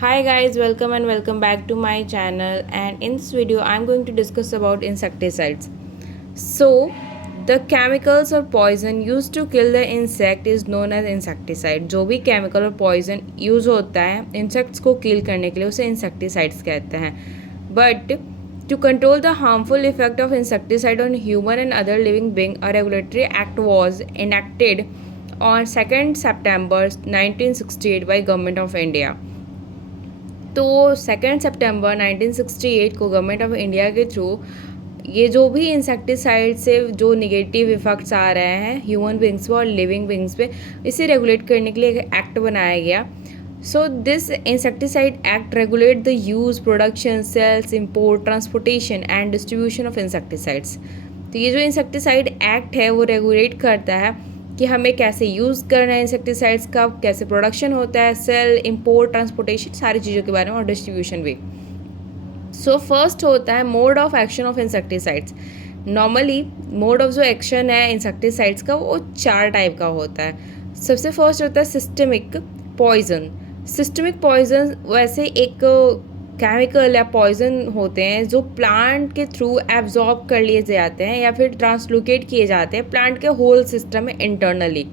Hi guys, welcome and welcome back to my channel, and in this video I'm going to discuss about insecticides. So the chemicals or poison used to kill the insect is known as insecticide. जो भी chemical और poison use होता है insects को kill करने के लिए उसे insecticides कहते हैं. But to control the harmful effect of insecticide on human and other living being, a regulatory act was enacted on 2nd September 1968 by Government of India. तो 2 सितंबर 1968 को गवर्नमेंट ऑफ इंडिया के through ये जो भी insecticide से जो negative effects आ रहे हैं ह्यूमन बींग्स पे और लिविंग बींग्स पे, इसे रेगुलेट करने के लिए एक एक्ट बनाया गया. So this insecticide act regulate the use, production, sales, import, transportation and distribution of insecticides. तो ये जो इंसेक्टिसाइड एक्ट है वो रेगुलेट करता है कि हमें कैसे यूज़ करना है इंसेक्टिसाइड्स का, कैसे प्रोडक्शन होता है, सेल, इंपोर्ट, ट्रांसपोर्टेशन, सारी चीज़ों के बारे में और डिस्ट्रीब्यूशन भी. सो फर्स्ट होता है mode of action of insecticides. Normally mode of जो एक्शन है इंसेक्टिसाइड्स का वो 4 टाइप का होता है. सबसे फर्स्ट होता है सिस्टमिक पॉइजन. सिस्टमिक पॉइजन वैसे एक केमिकल या पॉइजन होते हैं जो प्लांट के थ्रू एब्जॉर्ब कर लिए जाते हैं या फिर ट्रांसलोकेट किए जाते हैं प्लांट के होल सिस्टम में internally.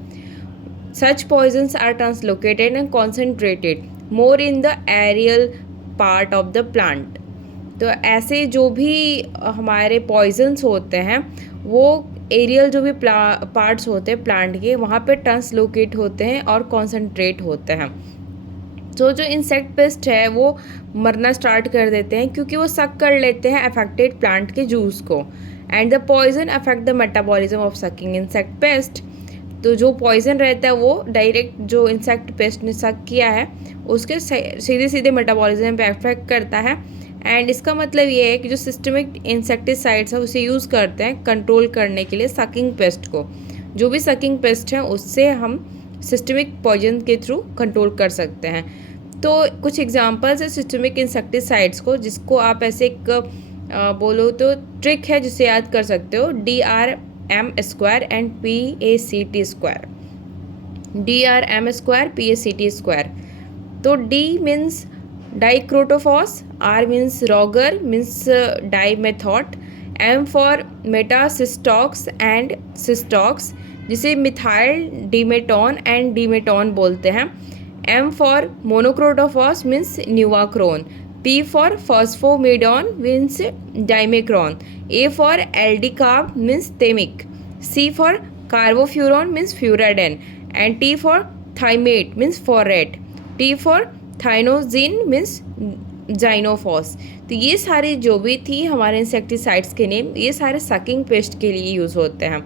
Such poisons are translocated and concentrated more in the aerial part of the plant. तो ऐसे जो भी हमारे पॉइजन्स होते हैं वो एरियल जो भी पार्ट्स होते हैं प्लांट के वहाँ पे ट्रांसलोकेट होते हैं और कॉन्सेंट्रेट होते हैं. तो जो इंसेक्ट पेस्ट है वो मरना स्टार्ट कर देते हैं क्योंकि वो सक कर लेते हैं अफेक्टेड प्लांट के जूस को. And the poison affect the metabolism of sucking insect pest. तो जो पॉइजन रहता है वो डायरेक्ट जो इंसेक्ट पेस्ट ने सक किया है उसके सीधे सीधे मेटाबॉलिज्म पे अफेक्ट करता है. एंड इसका मतलब ये है कि जो सिस्टमिक इंसेक्टिसाइड्स है उसे यूज़ करते हैं कंट्रोल करने के लिए सकिंग पेस्ट को. जो भी सकिंग पेस्ट है उससे हम सिस्टमिक पॉइजन के थ्रू कंट्रोल कर सकते हैं. तो कुछ एग्जांपल्स है सिस्टमिक इंसेक्टिसाइड्स को जिसको आप ऐसे एक बोलो तो ट्रिक है जिसे याद कर सकते हो. DRM² and PACT². DRM² PACT². तो D means dicrotophos, R means Rogor means dimethoate, M for Metasystox and Systox जिसे मिथाइल डिमेटॉन एंड डिमेटॉन बोलते हैं. M for monocrotophos means Nuvacron, P for phosphamidon means Dimecron, A for aldicarb means Temik, C for carbofuran means Furadan and T for Thimet means phorate, T for thionazin means Zinophos. तो ये सारे जो भी थी हमारे insecticides के name, ये सारे सकिंग पेस्ट के लिए यूज़ होते हैं.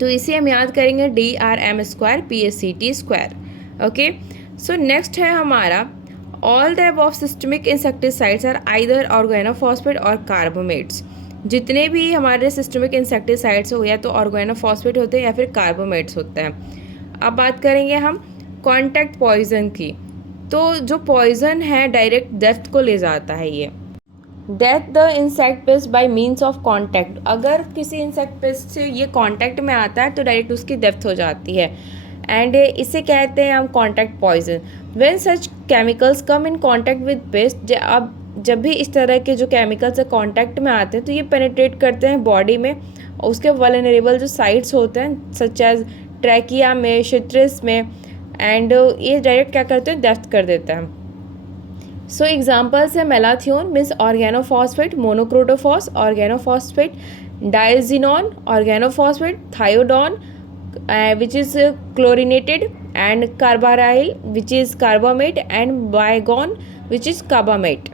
तो इसे हम याद करेंगे DRM² PACT². ओके. सो नेक्स्ट है हमारा all the above systemic insecticides are either organophosphate और कार्बोमेट्स. जितने भी हमारे सिस्टमिक इंसेक्टिसाइड्स हो या तो ऑर्गेनोफॉस्फेट होते हैं या फिर कार्बोमेट्स होते हैं. अब बात करेंगे हम कॉन्टैक्ट पॉइजन की. तो जो पॉइजन है डायरेक्ट डेथ को ले जाता है. ये death the insect pest bye means of contact. अगर किसी इंसेक्ट पेस्ट से ये कॉन्टैक्ट में आता है तो डायरेक्ट उसकी डेथ हो जाती है. एंड इसे कहते हैं हम contact poison. When such chemicals come in contact with pest. अब जब भी इस तरह के जो केमिकल्स से कॉन्टैक्ट में आते हैं तो ये पेनिट्रेट करते हैं बॉडी में और उसके वल्नरेबल जो साइट्स होते हैं सच एज ट्रैकिया में, शिट्रिस में, एंड ये डायरेक्ट क्या करते हैं डेथ कर देता है. सो एग्जाम्पल्स है malathion means organophosphate, monocrotophos organophosphate, diazinon organophosphate, Thiodan which is chlorinated, and carbaryl which is carbamate, and Baygon which is carbamate.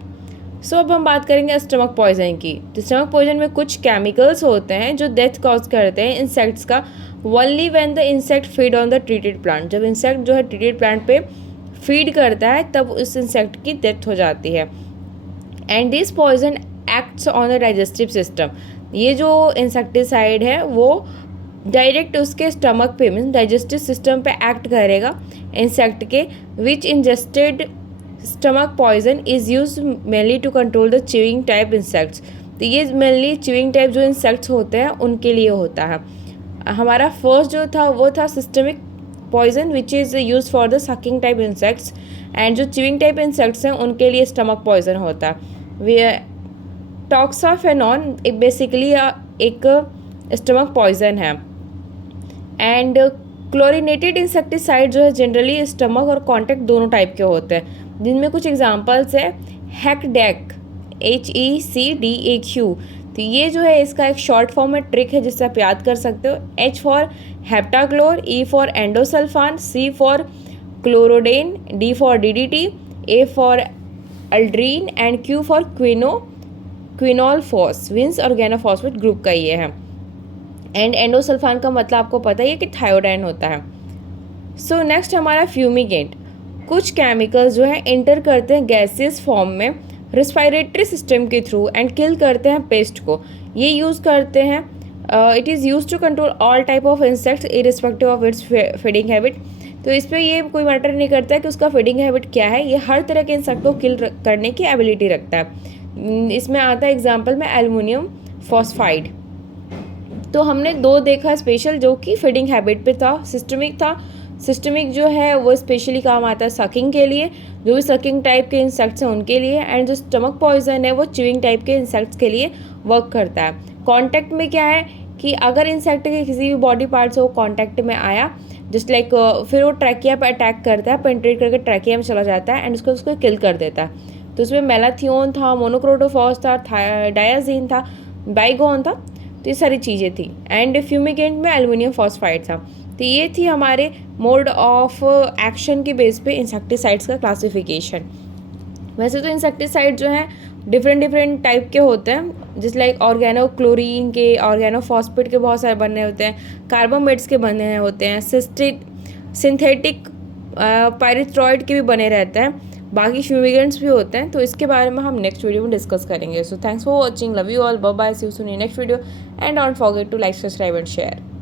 So अब हम बात करेंगे स्टमक पॉइजन की. तो स्टमक पॉइजन में कुछ केमिकल्स होते हैं जो डेथ कॉज करते हैं इंसेक्ट्स का only when the insect feed on the treated plant. जब इंसेक्ट जो है ट्रीटेड प्लांट पे फीड करता है तब उस इंसेक्ट की डेथ हो जाती है. And this poison acts on the digestive system. ये जो इंसेक्टिसाइड है वो डायरेक्ट उसके स्टमक पे मीन्स डाइजेस्टिव सिस्टम पे एक्ट करेगा इंसेक्ट के. Which ingested stomach poison is use mainly to control the chewing type insects. तो ये मेनली च्यूइंग टाइप जो इंसेक्ट्स होते हैं उनके लिए होता है. हमारा फर्स्ट जो था वो था systemic poison which is used for the sucking type insects, and जो च्यूइंग टाइप इंसेक्ट्स हैं उनके लिए स्टमक पॉइजन होता है। टॉक्साफेनॉन एक बेसिकली एक स्टमक पॉइजन है। एंड क्लोरिनेटेड इंसेक्टिसाइड जो है जनरली स्टमक और कॉन्टैक्ट दोनों टाइप के होते हैं, जिनमें कुछ एग्जांपल्स है हैकडेक, HECDAQ। तो ये जो है इसका एक शॉर्ट फॉर्म में ट्रिक है जिससे आप याद कर सकते हो। H for heptachlor, E for endosulfan, C for chlordane, D for DDT, A for aldrin and Q for quinalphos, विंस ऑर्गेनोफॉस्फेट ग्रुप का ये है। एंड एंडोसल्फान का मतलब आपको पता ही है कि थायोडाइन होता है। सो नेक्स्ट हमारा फ्यूमिगेंट। कुछ केमिकल्स जो है एंटर करते हैं गैसियस फॉर्म में रेस्पिरेटरी सिस्टम के थ्रू एंड किल करते हैं पेस्ट को। ये यूज़ करते हैं, it is use to control all type of insects irrespective of its feeding habit. तो इस पर ये कोई मैटर नहीं करता है कि उसका फीडिंग हैबिट क्या है, ये हर तरह के इंसेक्ट को किल करने की एबिलिटी रखता है। इसमें आता है एग्जाम्पल में एल्युमिनियम फॉस्फाइड। तो हमने दो देखा स्पेशल जो कि फीडिंग हैबिट पे था, सिस्टमिक था। सिस्टमिक जो है वो स्पेशली काम आता है सकिंग के लिए, जो भी सकिंग टाइप के इंसेक्ट्स हैं उनके लिए। एंड जो स्टमक पॉइजन है वो च्यूइंग टाइप के इंसेक्ट्स के लिए वर्क करता है। कॉन्टैक्ट में क्या है कि अगर इंसेक्ट के किसी भी बॉडी पार्ट से वो कॉन्टैक्ट में आया, जस्ट लाइक फिर वो ट्रैकिया पर अटैक करता है, पेनिट्रेट करके ट्रैकिया में चला जाता है एंड उसको किल कर देता है। तो उसमें मेलाथियोन था, मोनोक्रोटोफॉस था, डायाजीन था, बाइगोन था, तो ये सारी चीज़ें थी। एंड फ्यूमिगेंट में एल्युमिनियम फॉस्फाइड था। तो ये थी हमारे मोड ऑफ एक्शन के बेस पे इंसेक्टिसाइड्स का क्लासिफिकेशन। वैसे तो इंसेक्टिसाइड जो हैं डिफरेंट टाइप के होते हैं, जिस लाइक ऑर्गेनो क्लोरीन के, ऑर्गेनो फॉस्फेट के बहुत सारे बने होते हैं, कार्बामेट्स के बने होते हैं, सिंथेटिक पायरिथ्रॉइड के भी बने रहते हैं, बाकी फ्यूमिगेंट्स भी होते हैं। तो इसके बारे में हम नेक्स्ट वीडियो में डिस्कस करेंगे। So thanks for watching, love you all, bye bye, see you soon in next video and don't forget to like, subscribe and share.